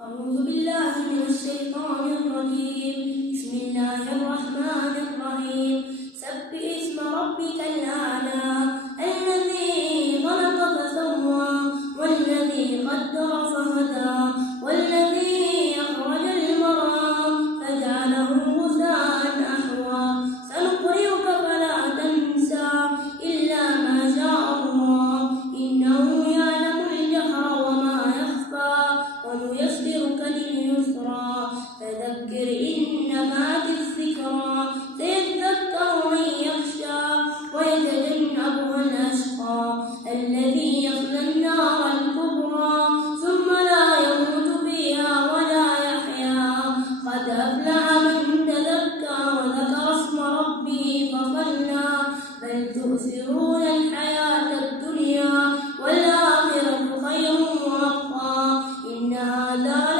أعوذ بالله من الشيطان الرجيم. بسم الله الرحمن الرحيم. سبح اسم ربك الأعلى الذي خلق فسوى والذي قدر فهدى والذي أخرج المرعى فجعله غثاء أحوى سنقرئك فلا تنسى إلا ما شاء الله إنه يعلم الجهر وما يخفى ونيسرك لليسرى فذكر إن نفعت الذكرى سيذكر من يخشى ويتجنبها الأشقى الذي يصلى النار الكبرى ثم لا يموت فيها ولا يحيا قد أفلح من تزكى وذكر اسم ربه فصلى بل تؤثرون الحياة الدنيا والآخرة خير وأبقى إن هذا